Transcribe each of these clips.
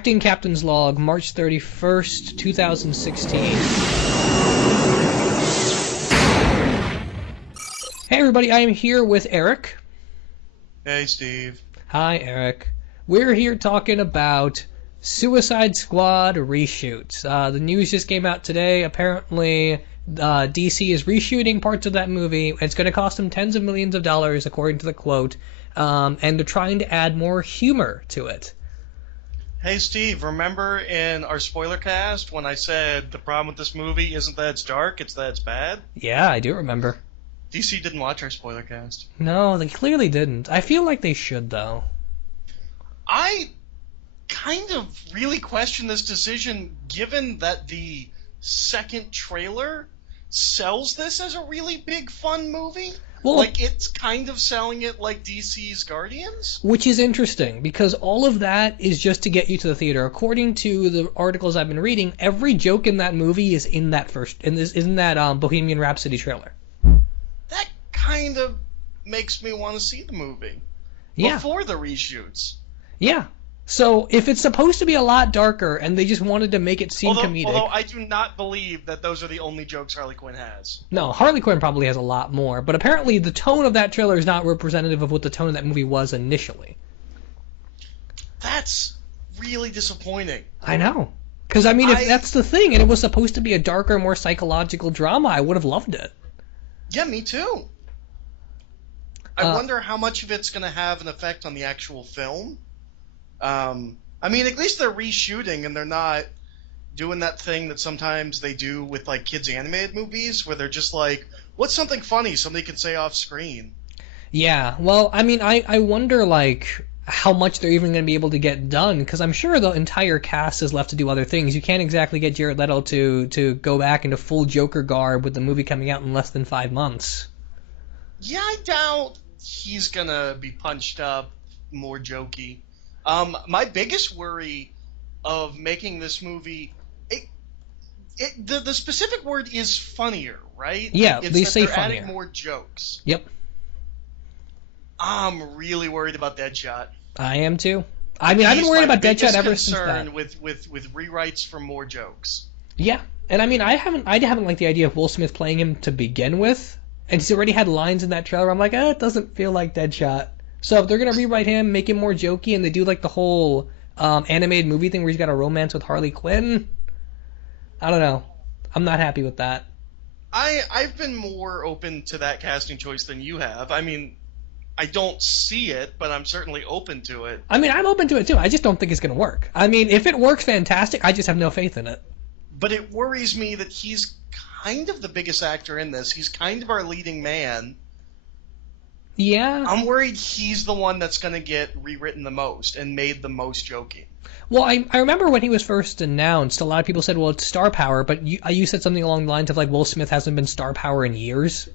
Acting Captain's Log, March 31st, 2016. Hey everybody, I am here with Eric. Hey Steve. Hi Eric. We're here talking about Suicide Squad reshoots. The news just came out today. Apparently, DC is reshooting parts of that movie. It's going to cost them tens of millions of dollars, according to the quote. And they're trying to add more humor to it. Hey Steve, remember in our spoiler cast when I said the problem with this movie isn't that it's dark, it's that it's bad? Yeah, I do remember. DC didn't watch our spoiler cast. No, they clearly didn't. I feel like they should, though. I kind of really question this decision given that the second trailer sells this as a really big fun movie. Well, like, it's kind of selling it like DC's Guardians? Which is interesting, because all of that is just to get you to the theater. According to the articles I've been reading, every joke in that movie is in that Bohemian Rhapsody trailer. That kind of makes me want to see the movie. Yeah. Before the reshoots. Yeah. So, if it's supposed to be a lot darker, and they just wanted to make it seem comedic... Although I do not believe that those are the only jokes Harley Quinn has. No, Harley Quinn probably has a lot more, but apparently the tone of that trailer is not representative of what the tone of that movie was initially. That's really disappointing. I know. Because, I mean, if that's the thing, and it was supposed to be a darker, more psychological drama, I would have loved it. Yeah, me too. I wonder how much of it's going to have an effect on the actual film. I mean, at least they're reshooting and they're not doing that thing that sometimes they do with, like, kids' animated movies where they're just like, what's something funny somebody can say off screen? Yeah, well, I mean, I wonder, like, how much they're even going to be able to get done, because I'm sure the entire cast is left to do other things. You can't exactly get Jared Leto to go back into full Joker garb with the movie coming out in less than 5 months. Yeah, I doubt he's going to be punched up more jokey. My biggest worry of making this movie, the specific word is funnier, right? Yeah, it's they that say they're funnier. adding more jokes. Yep. I'm really worried about Deadshot. I am too. I mean, I've been worried about Deadshot ever since that. with rewrites for more jokes. Yeah, and I mean, I haven't liked the idea of Will Smith playing him to begin with, and he's already had lines in that trailer. I'm like, it doesn't feel like Deadshot. So if they're gonna rewrite him, make him more jokey, and they do like the whole animated movie thing where he's got a romance with Harley Quinn, I don't know. I'm not happy with that. I've been more open to that casting choice than you have. I mean, I don't see it, but I'm certainly open to it. I mean, I'm open to it too. I just don't think it's gonna work. I mean, if it works, fantastic. I just have no faith in it. But it worries me that he's kind of the biggest actor in this. He's kind of our leading man. Yeah. I'm worried he's the one that's going to get rewritten the most and made the most joking. Well, I remember when he was first announced, a lot of people said, well, it's star power, but you said something along the lines of, like, Will Smith hasn't been star power in years.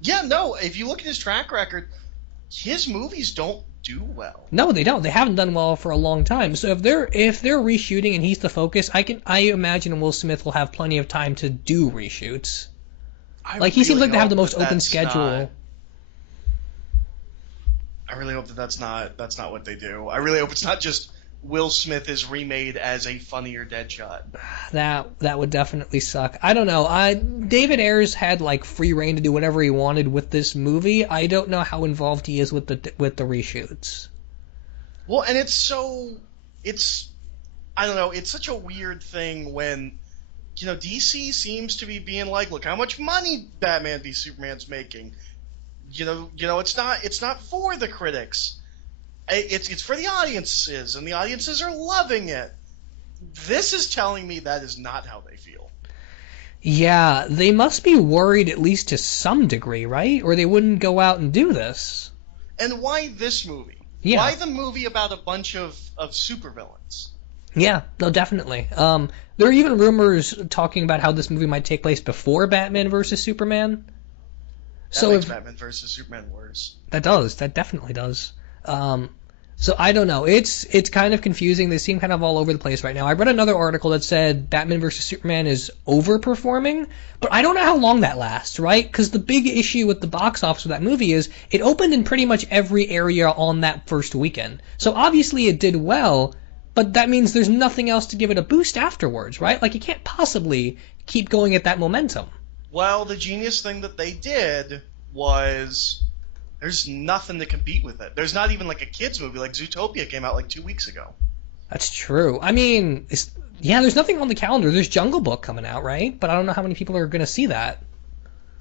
Yeah, no, if you look at his track record, his movies don't do well. No, they don't. They haven't done well for a long time. So if they're reshooting and he's the focus, I imagine Will Smith will have plenty of time to do reshoots. He seems like to have the most open schedule. I really hope that's not what they do. I really hope it's not just Will Smith is remade as a funnier Deadshot. That would definitely suck. I don't know. David Ayers had like free reign to do whatever he wanted with this movie. I don't know how involved he is with the reshoots. Well, and I don't know. It's such a weird thing when, you know, DC seems to be being like, look how much money Batman v Superman's making. You know, it's not for the critics. It's for the audiences, and the audiences are loving it. This is telling me that is not how they feel. Yeah, they must be worried at least to some degree, right? Or they wouldn't go out and do this. And why this movie? Yeah. Why the movie about a bunch of supervillains? Yeah, no, definitely. There are even rumors talking about how this movie might take place before Batman versus Superman. That makes Batman versus Superman worse. That does. That definitely does. So I don't know. It's kind of confusing. They seem kind of all over the place right now. I read another article that said Batman vs. Superman is overperforming, but I don't know how long that lasts, right? Because the big issue with the box office of that movie is it opened in pretty much every area on that first weekend. So obviously it did well, but that means there's nothing else to give it a boost afterwards, right? Like, you can't possibly keep going at that momentum. Well, the genius thing that they did was there's nothing to compete with it. There's not even like a kids movie. Like Zootopia came out like 2 weeks ago. That's true. I mean, yeah, there's nothing on the calendar. There's Jungle Book coming out, right? But I don't know how many people are going to see that.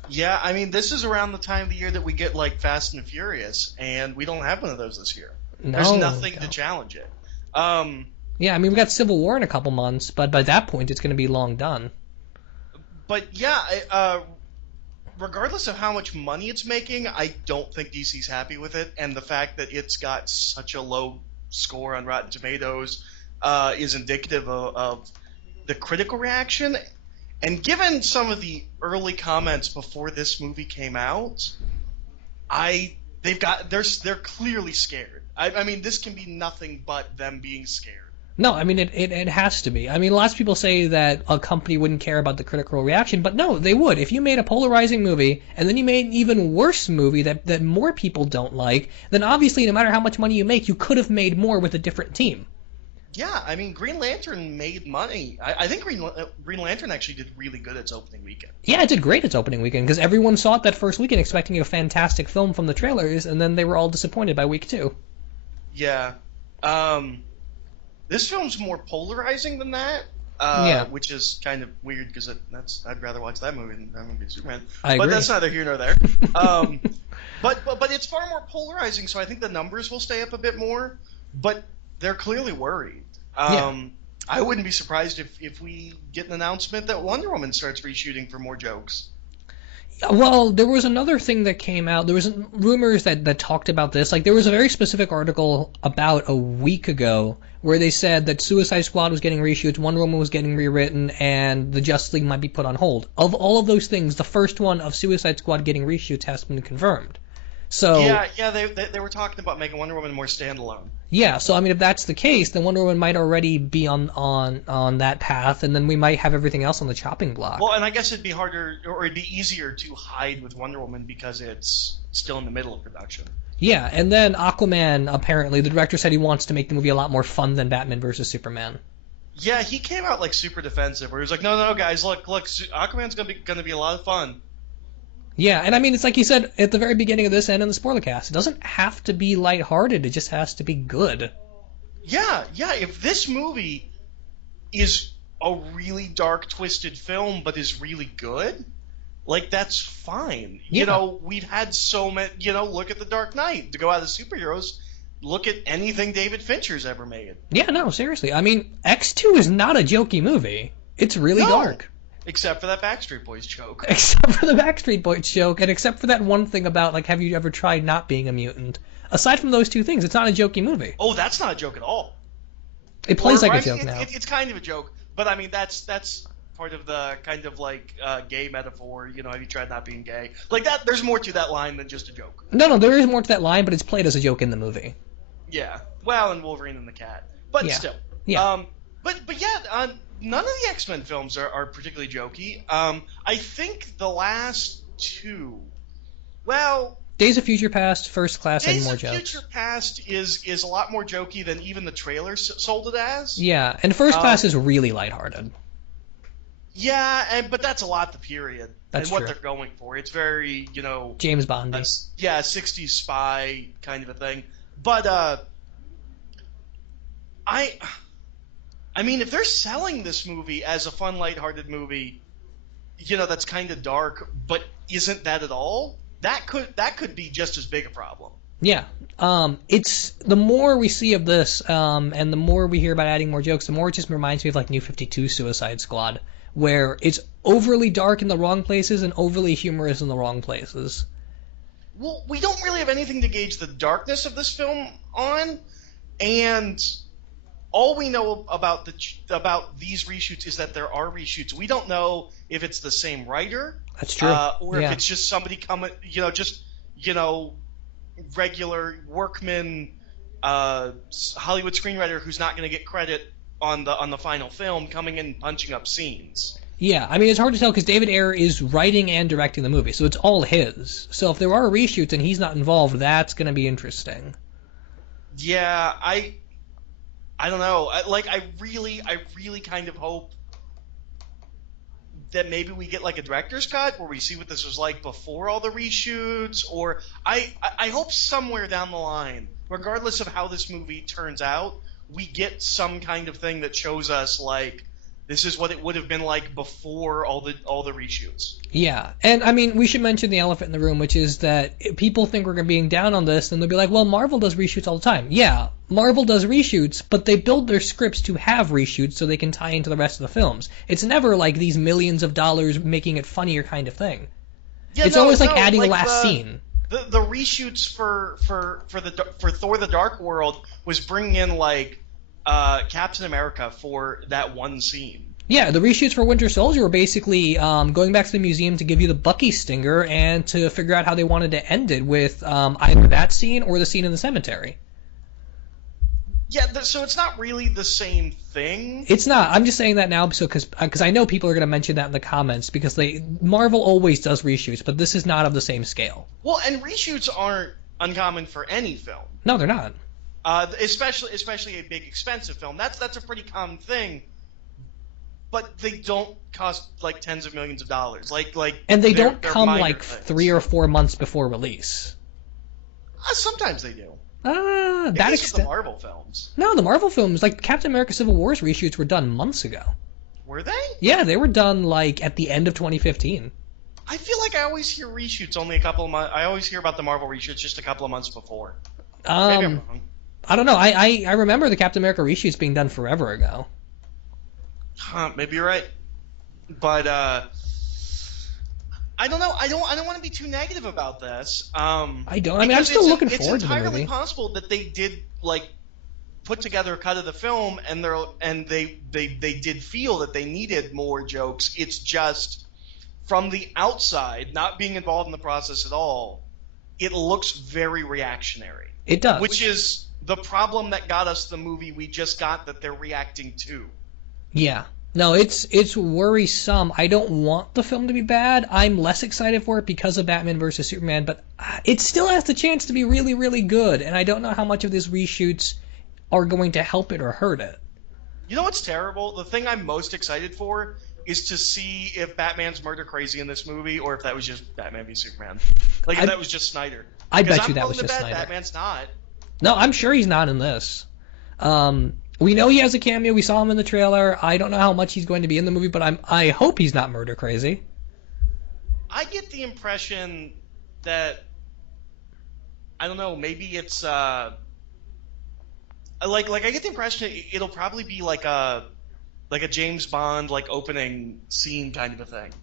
Yeah, I mean, this is around the time of the year that we get like Fast and Furious, and we don't have one of those this year. No, There's nothing to challenge it. Yeah, I mean, we got Civil War in a couple months, but by that point, it's going to be long done. But yeah, regardless of how much money it's making, I don't think DC's happy with it, and the fact that it's got such a low score on Rotten Tomatoes is indicative of the critical reaction. And given some of the early comments before this movie came out, they're clearly scared. I mean, this can be nothing but them being scared. No, I mean, it has to be. I mean, lots of people say that a company wouldn't care about the critical reaction, but no, they would. If you made a polarizing movie, and then you made an even worse movie that more people don't like, then obviously, no matter how much money you make, you could have made more with a different team. Yeah, I mean, Green Lantern made money. I think Green Lantern actually did really good its opening weekend. Yeah, it did great its opening weekend, because everyone saw it that first weekend expecting a fantastic film from the trailers, and then they were all disappointed by week 2. Yeah. This film's more polarizing than that, which is kind of weird because I'd rather watch that movie than Superman. I agree. But that's neither here nor there. But it's far more polarizing, so I think the numbers will stay up a bit more. But they're clearly worried. I wouldn't be surprised if we get an announcement that Wonder Woman starts reshooting for more jokes. Well, there was another thing that came out. There was rumors that talked about this. Like, there was a very specific article about a week ago where they said that Suicide Squad was getting reshoots, Wonder Woman was getting rewritten, and the Justice League might be put on hold. Of all of those things, the first one of Suicide Squad getting reshoots has been confirmed. So yeah, they were talking about making Wonder Woman more standalone. Yeah, so I mean, if that's the case, then Wonder Woman might already be on that path, and then we might have everything else on the chopping block. Well, and I guess it'd be harder, or it'd be easier to hide with Wonder Woman because it's still in the middle of production. Yeah, and then Aquaman, apparently, the director said he wants to make the movie a lot more fun than Batman vs. Superman. Yeah, he came out like super defensive, where he was like, no, guys, look, Aquaman's gonna be a lot of fun. Yeah, and I mean, it's like he said at the very beginning of this and in the spoiler cast. It doesn't have to be lighthearted. It just has to be good. Yeah. If this movie is a really dark, twisted film, but is really good, like, that's fine. Yeah. You know, we've had so many. You know, look at The Dark Knight. To go out of superheroes, look at anything David Fincher's ever made. Yeah, no, seriously. I mean, X2 is not a jokey movie. It's really dark. Except for that Backstreet Boys joke. Except for the Backstreet Boys joke, and except for that one thing about, like, have you ever tried not being a mutant? Aside from those two things, it's not a jokey movie. Oh, that's not a joke at all. It plays like a joke now. It's kind of a joke, but I mean, that's part of the kind of, like, gay metaphor, you know, have you tried not being gay? Like, that. There's more to that line than just a joke. No, there is more to that line, but it's played as a joke in the movie. Yeah. Well, and Wolverine and the Cat. But still. Yeah. But yeah, none of the X-Men films are particularly jokey. I think the last two, well, Days of Future Past, First Class, and more jokes. Days of Future Past is a lot more jokey than even the trailers sold it as. Yeah, and First Class is really lighthearted. Yeah, but that's a lot the period That's and what true. they're going for. It's very, you know, James Bond. 60s spy kind of a thing. But I mean, if they're selling this movie as a fun, lighthearted movie, you know, that's kind of dark, but isn't that at all? That could be just as big a problem. Yeah. It's the more we see of this, and the more we hear about adding more jokes, the more it just reminds me of like New 52 Suicide Squad, where it's overly dark in the wrong places and overly humorous in the wrong places. Well, we don't really have anything to gauge the darkness of this film on, and all we know about these reshoots is that there are reshoots. We don't know if it's the same writer. That's true. Or if it's just somebody coming, regular workman, Hollywood screenwriter who's not going to get credit on the final film, coming in and punching up scenes. Yeah, I mean, it's hard to tell because David Ayer is writing and directing the movie, so it's all his. So if there are reshoots and he's not involved, that's going to be interesting. Yeah, I don't know. I really kind of hope that maybe we get like a director's cut where we see what this was like before all the reshoots, or I hope somewhere down the line, regardless of how this movie turns out, we get some kind of thing that shows us like this is what it would have been like before all the reshoots. Yeah, and I mean, we should mention the elephant in the room, which is that people think we're being down on this, and they'll be like, well, Marvel does reshoots all the time. Yeah, Marvel does reshoots, but they build their scripts to have reshoots so they can tie into the rest of the films. It's never like these millions of dollars making it funnier kind of thing. Yeah, It's no, always like no, adding like a last scene. The reshoots for Thor: The Dark World was bringing in like Captain America for that one scene. Yeah, the reshoots for Winter Soldier were basically going back to the museum to give you the Bucky stinger and to figure out how they wanted to end it with either that scene or the scene in the cemetery. Yeah, so it's not really the same thing. It's not. I'm just saying that now because I know people are going to mention that in the comments because Marvel always does reshoots, but this is not of the same scale. Well, and reshoots aren't uncommon for any film. No, they're not. Especially a big expensive film. That's a pretty common thing. But they don't cost like tens of millions of dollars. And they don't they're come minor like things. 3 or 4 months before release. Sometimes they do. That At least with the extent. Marvel films. No, the Marvel films, like Captain America: Civil War's reshoots, were done months ago. Were they? Yeah, they were done like at the end of 2015. I feel like I always hear reshoots only a couple of months. I always hear about the Marvel reshoots just a couple of months before. Maybe I'm wrong. I don't know. I remember the Captain America reshoots being done forever ago. Maybe you're right. But I don't know. I don't want to be too negative about this. I don't. I mean, I'm still looking forward to the movie. It's entirely possible that they did like put together a cut of the film, and they did feel that they needed more jokes. It's just from the outside, not being involved in the process at all, it looks very reactionary. It does. Which is the problem that got us the movie we just got that they're reacting to. Yeah. No, it's worrisome. I don't want the film to be bad. I'm less excited for it because of Batman vs Superman, but it still has the chance to be really, really good, and I don't know how much of these reshoots are going to help it or hurt it. You know what's terrible? The thing I'm most excited for is to see if Batman's murder crazy in this movie, or if that was just Batman v Superman. Like if that was just Snyder. I bet you that was just Snyder. Batman's not. No, I'm sure he's not in this. We know he has a cameo. We saw him in the trailer. I don't know how much he's going to be in the movie, but I hope he's not murder crazy. I get the impression that I don't know. Maybe it's like I get the impression it'll probably be like a James Bond like opening scene kind of a thing.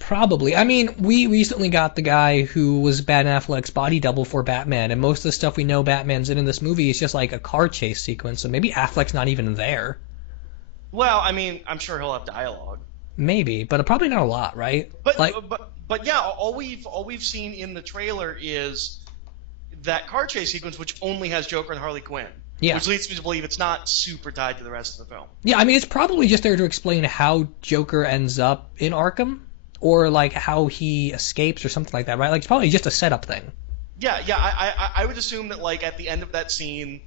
Probably. I mean, we recently got the guy who was Ben Affleck's body double for Batman, and most of the stuff we know Batman's in this movie is just like a car chase sequence, so maybe Affleck's not even there. Well, I mean, I'm sure he'll have dialogue. Maybe, but probably not a lot, right? But yeah, all we've seen in the trailer is that car chase sequence, which only has Joker and Harley Quinn. Yeah. Which leads me to believe it's not super tied to the rest of the film. Yeah, I mean, it's probably just there to explain how Joker ends up in Arkham. Or like how he escapes or something like that, right? Like it's probably just a setup thing. Yeah. I would assume that like at the end of that scene,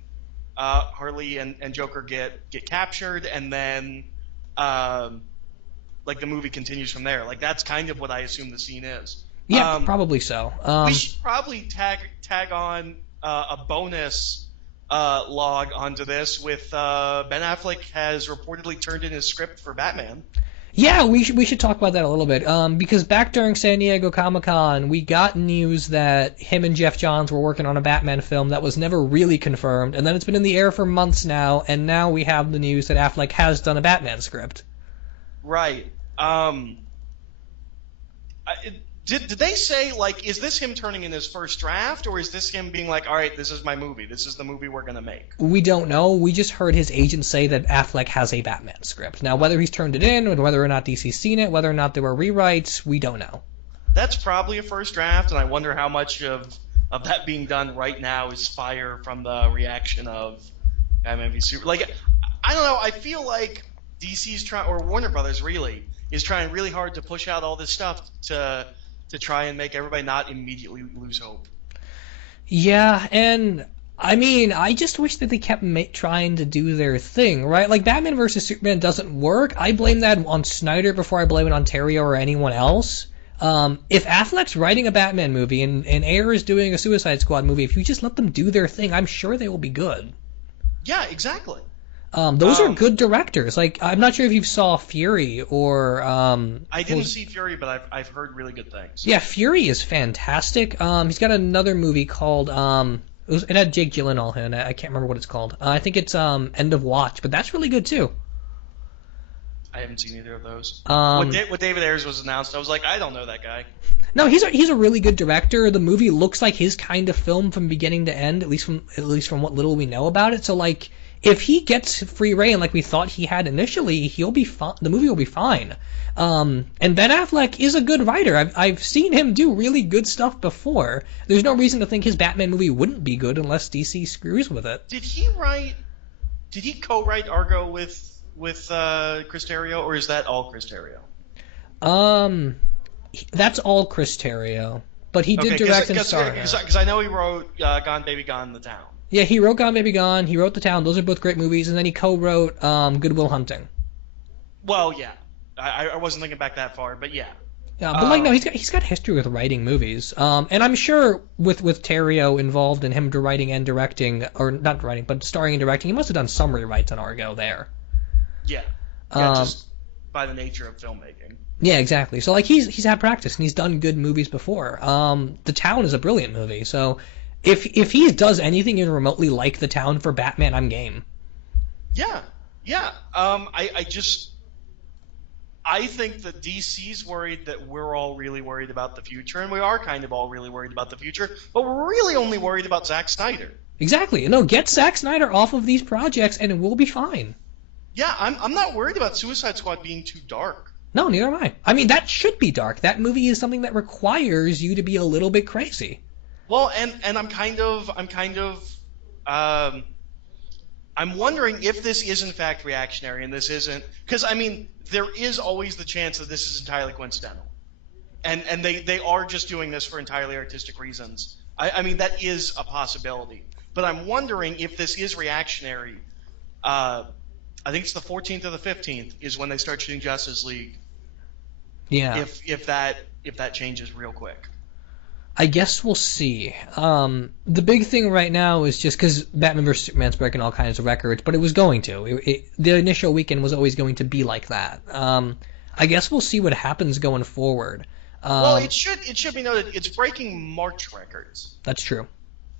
Harley and Joker get captured, and then like the movie continues from there. Like that's kind of what I assume the scene is. Yeah, probably so. We should probably tag on a bonus log onto this with Ben Affleck has reportedly turned in his script for Batman. Yeah, we should talk about that a little bit. Because back during San Diego Comic-Con, we got news that him and Jeff Johns were working on a Batman film that was never really confirmed, and then it's been in the air for months now, and now we have the news that Affleck has done a Batman script. Right. Did they say, like, is this him turning in his first draft, or is this him being like, all right, this is my movie, this is the movie we're going to make? We don't know. We just heard his agent say that Affleck has a Batman script. Now, whether he's turned it in, or whether or not DC's seen it, whether or not there were rewrites, we don't know. That's probably a first draft, and I wonder how much of that being done right now is fire from the reaction of Batman v Super. Like, I don't know, I feel like DC's trying, or Warner Brothers really, is trying really hard to push out all this stuff to try and make everybody not immediately lose hope. Yeah, and I mean, I just wish that they kept trying to do their thing, right? Like Batman versus Superman doesn't work. I blame that on Snyder before I blame it on Terrio or anyone else. If Affleck's writing a Batman movie and Ayer is doing a Suicide Squad movie, if you just let them do their thing, I'm sure they will be good. Yeah, exactly. Those are good directors. Like I'm not sure if you saw Fury or I didn't see Fury, but I've heard really good things. yeah, Fury is fantastic. He's got another movie called it had Jake Gyllenhaal in it. I can't remember what it's called. I think it's End of Watch, but that's really good too. I haven't seen either of those. Um, When David Ayers was announced, I was like, I don't know that guy. no, he's a really good director. The movie looks like his kind of film from beginning to end, at least from what little we know about it. So like, if he gets free reign like we thought he had initially, he'll be fine. The movie will be fine. And Ben Affleck is a good writer. I've seen him do really good stuff before. There's no reason to think his Batman movie wouldn't be good unless DC screws with it. Did he write? Did he co-write Argo with Chris Terrio, or is that all Chris Terrio? That's all Chris Terrio, but he did Okay, direct and star in it. because I know he wrote Gone Baby Gone, The Town. Yeah, he wrote Gone Baby Gone. He wrote The Town. Those are both great movies, and then he co-wrote Good Will Hunting. Well, yeah, I wasn't thinking back that far, but yeah. Yeah, but like no, he's got history with writing movies. And I'm sure with Terrio involved in him writing and directing, or not writing, but starring and directing, he must have done some rewrites on Argo there. Yeah, just by the nature of filmmaking. Yeah, exactly. So like he's had practice and he's done good movies before. The Town is a brilliant movie. So if he does anything even remotely like The Town for Batman, I'm game. Yeah, yeah. I think that DC's worried that we're all really worried about the future, and we are kind of all really worried about the future, but we're really only worried about Zack Snyder. Exactly. No, get Zack Snyder off of these projects and we'll be fine. Yeah, I'm not worried about Suicide Squad being too dark. No, neither am I. I mean, that should be dark. That movie is something that requires you to be a little bit crazy. Well, and I'm wondering if this is in fact reactionary and this isn't, because I mean there is always the chance that this is entirely coincidental, and they are just doing this for entirely artistic reasons. I mean that is a possibility, but I'm wondering if this is reactionary. I think it's the 14th or the 15th is when they start shooting Justice League. Yeah. If that changes real quick. I guess we'll see. The big thing right now is just because Batman vs Superman's breaking all kinds of records, but it was going to. The initial weekend was always going to be like that. I guess we'll see what happens going forward. Well, it should be noted it's breaking March records. That's true.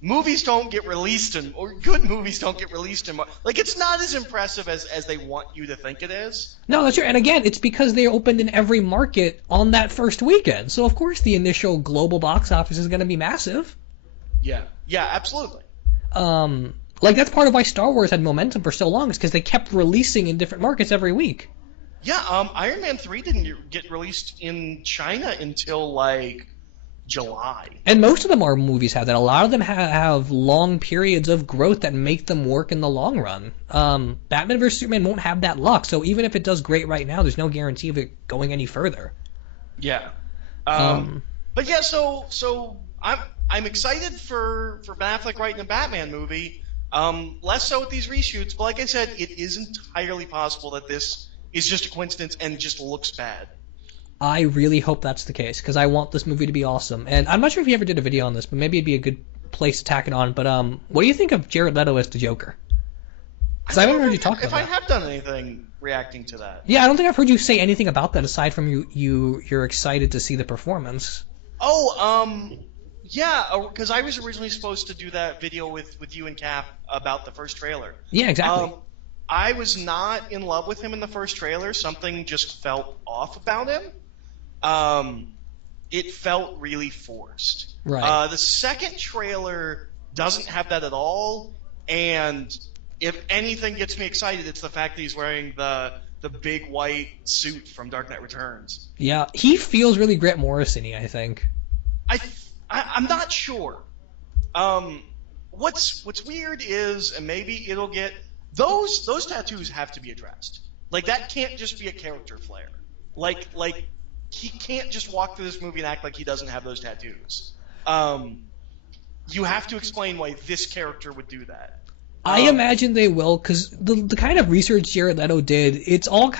Movies don't get released or good movies don't get released in March. Like it's not as impressive as they want you to think it is. No, that's true. And again, it's because they opened in every market on that first weekend. So of course the initial global box office is going to be massive. Yeah, absolutely. Like that's part of why Star Wars had momentum for so long, is because they kept releasing in different markets every week. Yeah, Iron Man 3 didn't get released in China until like July. And most of the Marvel movies have that. A lot of them have long periods of growth that make them work in the long run. Batman vs Superman won't have that luck, so even if it does great right now, there's no guarantee of it going any further. Yeah. But yeah, so I'm excited for Ben Affleck writing a Batman movie. Less so with these reshoots, but like I said, it is entirely possible that this is just a coincidence and just looks bad. I really hope that's the case, because I want this movie to be awesome. And I'm not sure if he ever did a video on this, but maybe it'd be a good place to tack it on. But what do you think of Jared Leto as the Joker? Because I haven't heard you talk about that. If I have done anything reacting to that. Yeah, I don't think I've heard you say anything about that aside from you're excited to see the performance. Yeah, because I was originally supposed to do that video with you and Cap about the first trailer. Yeah, exactly. I was not in love with him in the first trailer. Something just felt off about him. It felt really forced. Right. The second trailer doesn't have that at all, and if anything gets me excited, it's the fact that he's wearing the big white suit from Dark Knight Returns. Yeah, he feels really Grant Morrison-y, I think. I'm not sure. What's weird is, and maybe it'll get those tattoos have to be addressed. Like that can't just be a character flare. Like he can't just walk through this movie and act like he doesn't have those tattoos. you have to explain why this character would do that. I imagine they will, because the kind of research Jared Leto did, it's all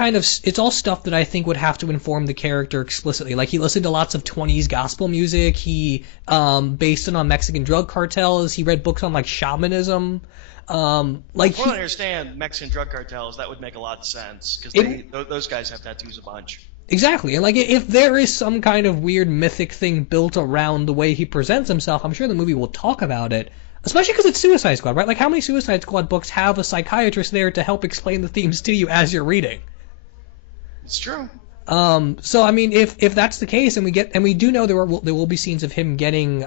stuff that I think would have to inform the character explicitly. Like he listened to lots of 20s gospel music. He based it on Mexican drug cartels. He read books on like shamanism. Like From what I understand, Mexican drug cartels, that would make a lot of sense because those guys have tattoos a bunch. Exactly, and like if there is some kind of weird mythic thing built around the way he presents himself, I'm sure the movie will talk about it. Especially because it's Suicide Squad, right? Like, how many Suicide Squad books have a psychiatrist there to help explain the themes to you as you're reading? It's true. So I mean, if that's the case, and we do know there will be scenes of him getting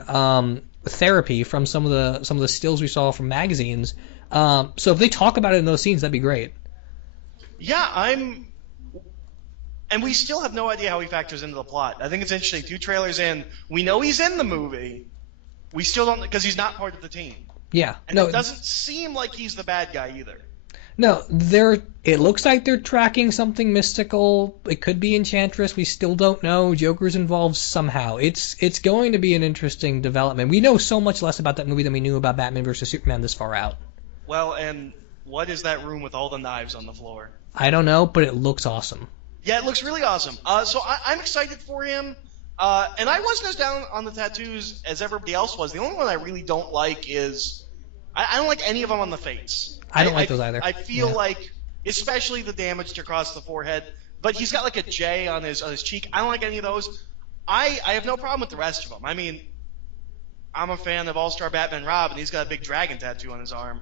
therapy from some of the stills we saw from magazines. So if they talk about it in those scenes, that'd be great. Yeah, and we still have no idea how he factors into the plot. I think it's interesting. 2 trailers in, we know he's in the movie. We still don't, because he's not part of the team. Yeah. And it doesn't seem like he's the bad guy either. No, it looks like they're tracking something mystical. It could be Enchantress. We still don't know. Joker's involved somehow. It's going to be an interesting development. We know so much less about that movie than we knew about Batman vs. Superman this far out. Well, and what is that room with all the knives on the floor? I don't know, but it looks awesome. Yeah, it looks really awesome. So I'm excited for him. And I wasn't as down on the tattoos as everybody else was. The only one I really don't like is I don't like any of them on the face. I don't like those either. I feel like, especially the damage across the forehead. But he's got like a J on his cheek. I don't like any of those. I have no problem with the rest of them. I mean, I'm a fan of All-Star Batman Rob, and he's got a big dragon tattoo on his arm.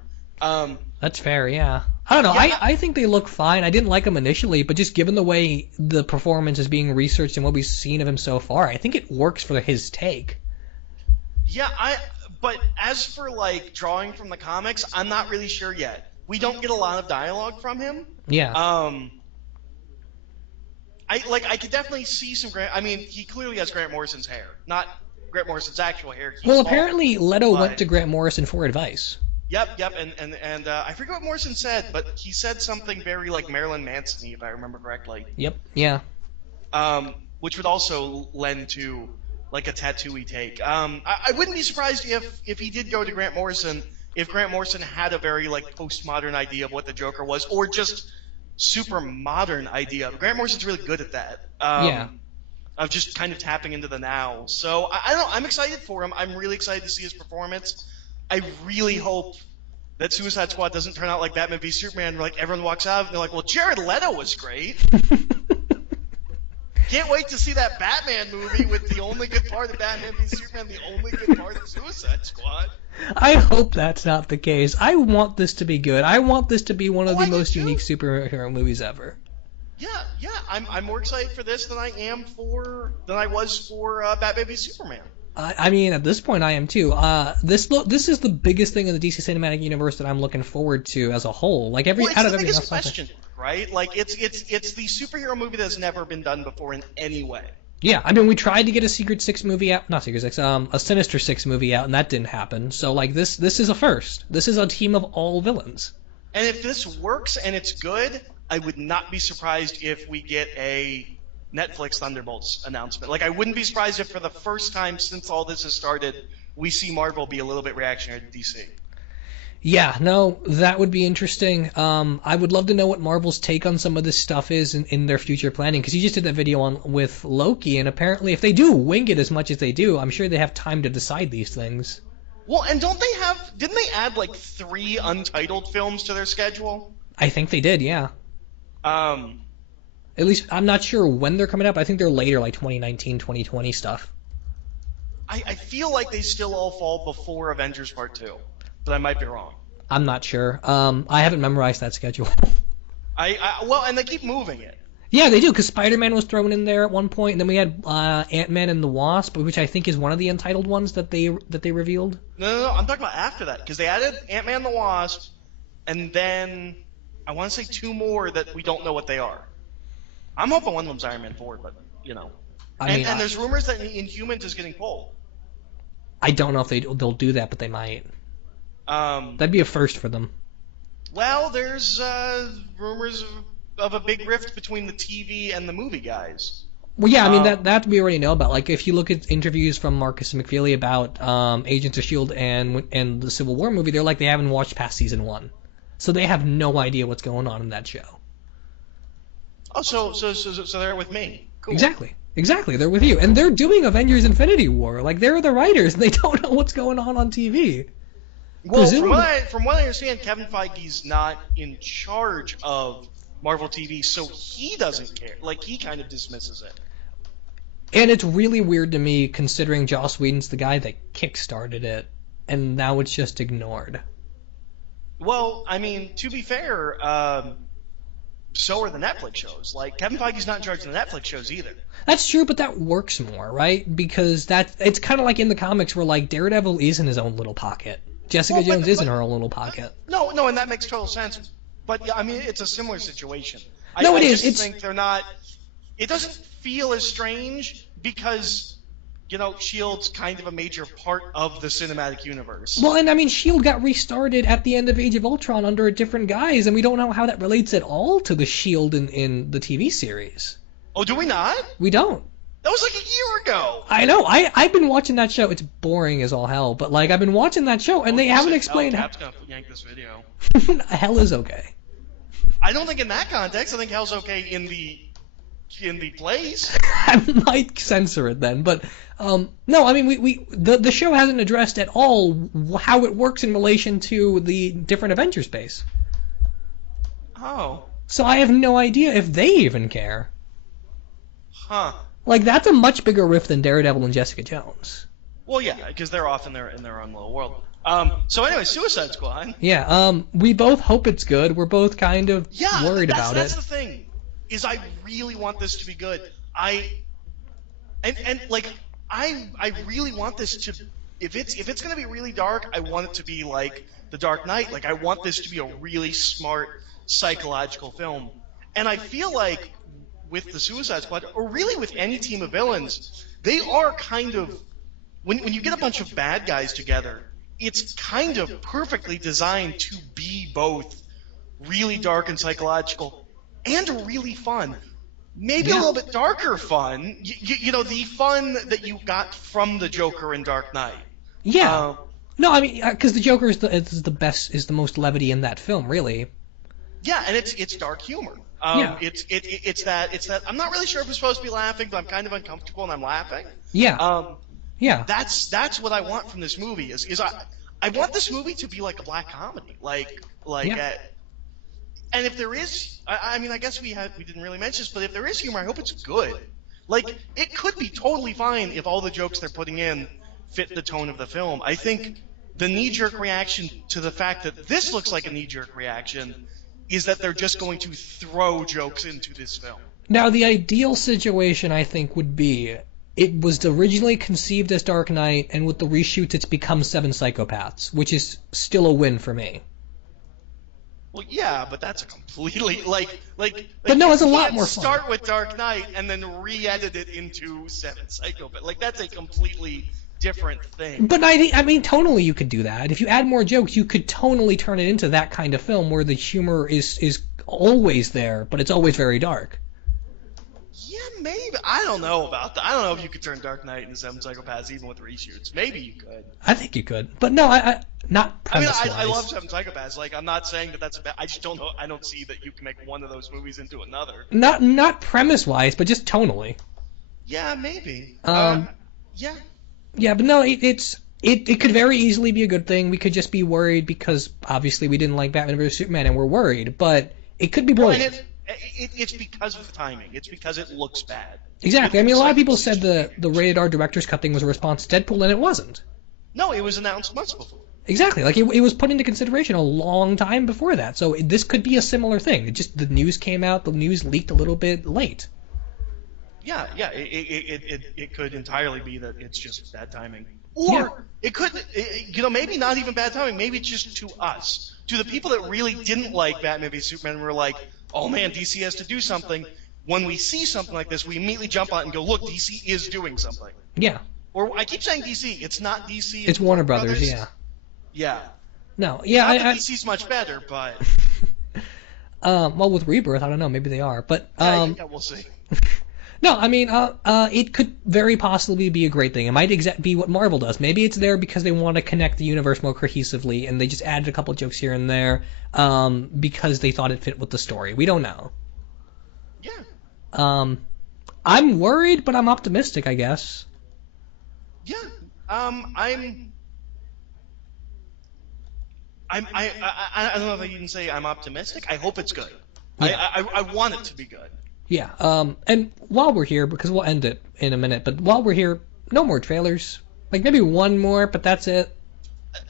That's fair, yeah. I don't know. Yeah. I think they look fine. I didn't like them initially, but just given the way the performance is being researched and what we've seen of him so far, I think it works for his take. Yeah, but as for like drawing from the comics, I'm not really sure yet. We don't get a lot of dialogue from him. Yeah. I could definitely see some Grant. I mean, he clearly has Grant Morrison's hair, not Grant Morrison's actual hair. Well, apparently Leto went to Grant Morrison for advice. Yep, and I forget what Morrison said, but he said something very like Marilyn Manson-y, if I remember correctly. Yep, yeah. Which would also lend to like a tattoo-y take. I wouldn't be surprised if he did go to Grant Morrison, if Grant Morrison had a very like postmodern idea of what the Joker was, or just super modern idea. Grant Morrison's really good at that. Yeah. Of just kind of tapping into the now. So I don't know. I'm excited for him. I'm really excited to see his performance. I really hope that Suicide Squad doesn't turn out like Batman v Superman, where like everyone walks out and they're like, "Well, Jared Leto was great." Can't wait to see that Batman movie with the only good part of Batman v Superman, the only good part of Suicide Squad. I hope that's not the case. I want this to be good. I want this to be one of the most unique superhero movies ever. Yeah. I'm more excited for this than I was for Batman v Superman. I mean, at this point, I am too. This is the biggest thing in the DC Cinematic Universe that I'm looking forward to as a whole. Like it's the biggest question, right? Like it's the superhero movie that's never been done before in any way. Yeah, I mean, we tried to get a Secret Six movie out, not Secret Six, a Sinister Six movie out, and that didn't happen. So like this is a first. This is a team of all villains. And if this works and it's good, I would not be surprised if we get a Netflix Thunderbolts announcement. Like, I wouldn't be surprised if for the first time since all this has started, we see Marvel be a little bit reactionary to DC. Yeah, no, that would be interesting. I would love to know what Marvel's take on some of this stuff is in their future planning, because you just did that video with Loki, and apparently if they do wing it as much as they do, I'm sure they have time to decide these things. Well, and didn't they add like 3 untitled films to their schedule? I think they did, yeah. At least, I'm not sure when they're coming up. I think they're later, like 2019, 2020 stuff. I feel like they still all fall before Avengers Part 2, but I might be wrong. I'm not sure. I haven't memorized that schedule. Well, and they keep moving it. Yeah, they do, because Spider-Man was thrown in there at one point, and then we had Ant-Man and the Wasp, which I think is one of the untitled ones that they revealed. No, I'm talking about after that, because they added Ant-Man and the Wasp, and then I want to say 2 more that we don't know what they are. I'm hoping one of them's Iron Man 4, but, you know. And there's rumors that Inhumans is getting pulled. I don't know if they'll do that, but they might. That'd be a first for them. Well, there's rumors of a big rift between the TV and the movie guys. Well, yeah, I mean Um, that we already know about. Like, if you look at interviews from Marcus McFeely about Agents of Shield and the Civil War movie, they're like they haven't watched past season 1, so they have no idea what's going on in that show. oh, so they're with me. Cool. Exactly. They're with you, and they're doing Avengers: Infinity War. Like, they're the writers, and they don't know what's going on TV. Well, Presumably, from what I understand, Kevin Feige's not in charge of Marvel TV, so he doesn't care. Like, he kind of dismisses it. and it's really weird to me considering Joss Whedon's the guy that kickstarted it, and now it's just ignored. Well, I mean, to be fair, so are the Netflix shows. Like, Kevin Feige's not in charge of the Netflix shows either. That's true, but that works more, right? Because it's kind of like in the comics where like Daredevil is in his own little pocket. Jessica Well, Jones is in her own little pocket. no, and that makes total sense. But yeah, I mean, it's a similar situation. No, it I is. just think they're not. It doesn't feel as strange because, Shield's kind of a major part of the cinematic universe. Well, and I mean, Shield got restarted at the end of Age of Ultron under a different guise, and we don't know how that relates at all to the Shield in the TV series. Oh, do we not? We don't. That was like a year ago. I know. I've been watching that show. It's boring as all hell, but like I've been watching that show, and they haven't explained Cap's gonna yank this video. hell is okay. I don't think in that context. I think hell's okay in the place. I might censor it then, but no, I mean the show hasn't addressed at all how it works in relation to the different Avengers base. Oh. So I have no idea if they even care. Huh. Like, that's a much bigger rift than Daredevil and Jessica Jones. Well, yeah, because they're off in their own little world. So anyway, Suicide Squad. Yeah, we both hope it's good. We're both kind of worried about that's it. the thing. Is I really want this to be good. I really want this to. If it's gonna be really dark, I want it to be like The Dark Knight. Like, I want this to be a really smart psychological film. And I feel like with the Suicide Squad, or really with any team of villains, they are kind of, when you get a bunch of bad guys together, it's kind of perfectly designed to be both really dark and psychological and really fun. Maybe a little bit darker fun. The fun that you got from the Joker in Dark Knight. Yeah. No, I mean, because the Joker is the most levity in that film, really. Yeah, and it's dark humor. Yeah. It's that I'm not really sure if I'm supposed to be laughing, but I'm kind of uncomfortable and I'm laughing. Yeah. Yeah. That's what I want from this movie. Is I want this movie to be like a black comedy, and if there is, I mean, I guess we didn't really mention this, but if there is humor, I hope it's good. Like, it could be totally fine if all the jokes they're putting in fit the tone of the film. I think the knee-jerk reaction to the fact that this looks like a knee-jerk reaction is that they're just going to throw jokes into this film. Now, the ideal situation, I think, would be it was originally conceived as Dark Knight, and with the reshoots, it's become Seven Psychopaths, which is still a win for me. Well, yeah, but that's a completely But no, it's a lot more fun. Start with Dark Knight and then re-edit it into Seven Psychopaths. Like, that's a completely different thing. But I mean, tonally you could do that. If you add more jokes, you could tonally turn it into that kind of film where the humor is always there, but it's always very dark. Yeah, maybe. I don't know about that. I don't know if you could turn Dark Knight into Seven Psychopaths even with reshoots. Maybe you could. I think you could. But no, I not premise-wise. I love Seven Psychopaths. Like, I'm not saying that that's a bad. I just don't know. I don't see that you can make one of those movies into another. Not premise-wise, but just tonally. Yeah, maybe. Yeah. Yeah, but no, it could very easily be a good thing. We could just be worried because obviously we didn't like Batman vs Superman and we're worried. But it could be brilliant. Well, it's because of the timing. It's because it looks bad. Exactly. I mean, a lot of people said the rated R director's cut thing was a response to Deadpool, and it wasn't. No, it was announced months before. Exactly. Like, it was put into consideration a long time before that. So this could be a similar thing. The news came out, the news leaked a little bit late. Yeah. It could entirely be that it's just bad timing. Or it could, maybe not even bad timing. Maybe it's just to us. To the people that really didn't like Batman v Superman, we're like, oh man, DC has to do something. When we see something like this, we immediately jump on and go, look, DC is doing something. Yeah. Or I keep saying DC. It's not DC. It's Warner Brothers, yeah. Yeah. No, yeah. Not that DC's much better, but. Well, with Rebirth, I don't know. Maybe they are, but yeah, we'll see. No, I mean, it could very possibly be a great thing. It might be what Marvel does. Maybe it's there because they want to connect the universe more cohesively, and they just added a couple jokes here and there, because they thought it fit with the story. We don't know. Yeah, Um, I'm worried, but I'm optimistic, I guess. yeah. I don't know if I can say I'm optimistic. I hope it's good. Yeah. I want it to be good. Yeah. And while we're here, because we'll end it in a minute, but while we're here, no more trailers. Like maybe one more, but that's it.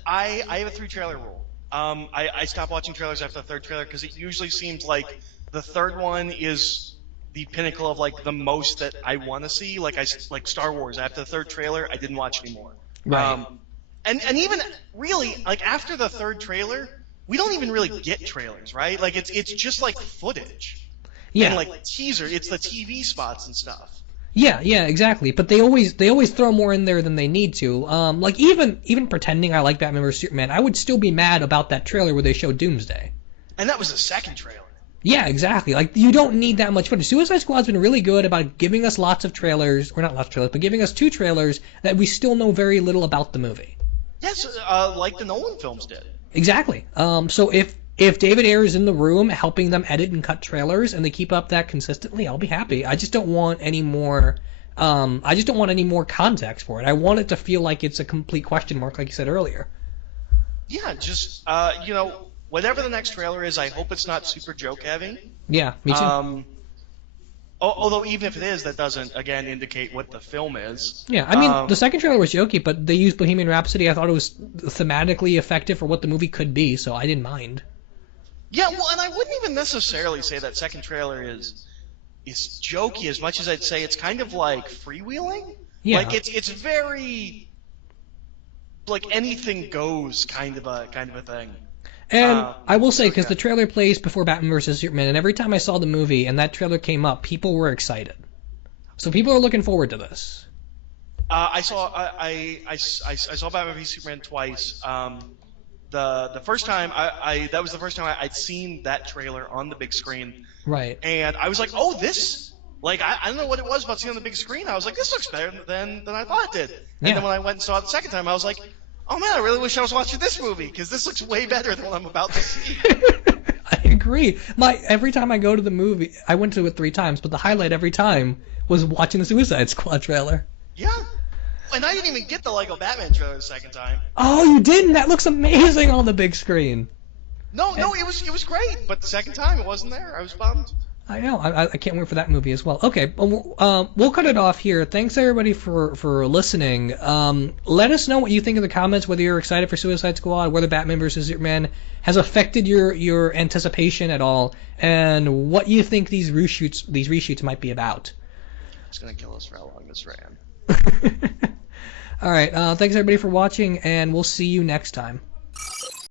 I have a 3 trailer rule. I stop watching trailers after the third trailer because it usually seems like the third one is the pinnacle of like the most that I want to see. Like Star Wars. After the third trailer, I didn't watch anymore. Right. And even really like after the third trailer, we don't even really get trailers, right? Like it's just like footage Yeah. and like teaser. It's the TV spots and stuff. Yeah, exactly. But they always throw more in there than they need to. Like even pretending I like Batman vs Superman, I would still be mad about that trailer where they showed Doomsday. And that was the second trailer. Yeah, exactly. Like you don't need that much footage. Suicide Squad's been really good about giving us lots of trailers, or not lots of trailers, but giving us 2 trailers that we still know very little about the movie. Yes, like the Nolan films did. Exactly. So if David Ayer is in the room helping them edit and cut trailers, and they keep up that consistently, I'll be happy. I just don't want any more. I just don't want any more context for it. I want it to feel like it's a complete question mark, like you said earlier. Yeah, just whatever the next trailer is, I hope it's not super joke heavy. Yeah, me too. Although even if it is, that doesn't again indicate what the film is. Yeah, I mean the second trailer was jokey, but they used Bohemian Rhapsody. I thought it was thematically effective for what the movie could be, so I didn't mind. Yeah, well, and I wouldn't even necessarily say that second trailer is jokey as much as I'd say it's kind of like freewheeling. Yeah. Like it's very like anything goes kind of a thing. And I will say, so, because yeah. the trailer plays before Batman vs Superman, and every time I saw the movie and that trailer came up, people were excited. So people are looking forward to this. I saw Batman v Superman twice. The first time that was the first time I'd seen that trailer on the big screen, Right. and I was like, oh, this like I don't know what it was about seeing on the big screen. I was like, this looks better than I thought it did. And Yeah. then when I went and saw it the second time, I was like, oh man, I really wish I was watching this movie because this looks way better than what I'm about to see. I agree. Every time I go to the movie, I went to it 3 times, but the highlight every time was watching the Suicide Squad trailer. Yeah. And I didn't even get the Lego Batman trailer the second time. Oh, you didn't? That looks amazing on the big screen. No, it was great, but the second time it wasn't there. I was bummed. I know. I can't wait for that movie as well. Okay, we'll cut it off here. Thanks everybody for listening. Let us know what you think in the comments. Whether you're excited for Suicide Squad, whether Batman vs Superman has affected your anticipation at all, and what you think these reshoots might be about. It's gonna kill us for how long this ran. All right. Thanks everybody for watching, and we'll see you next time.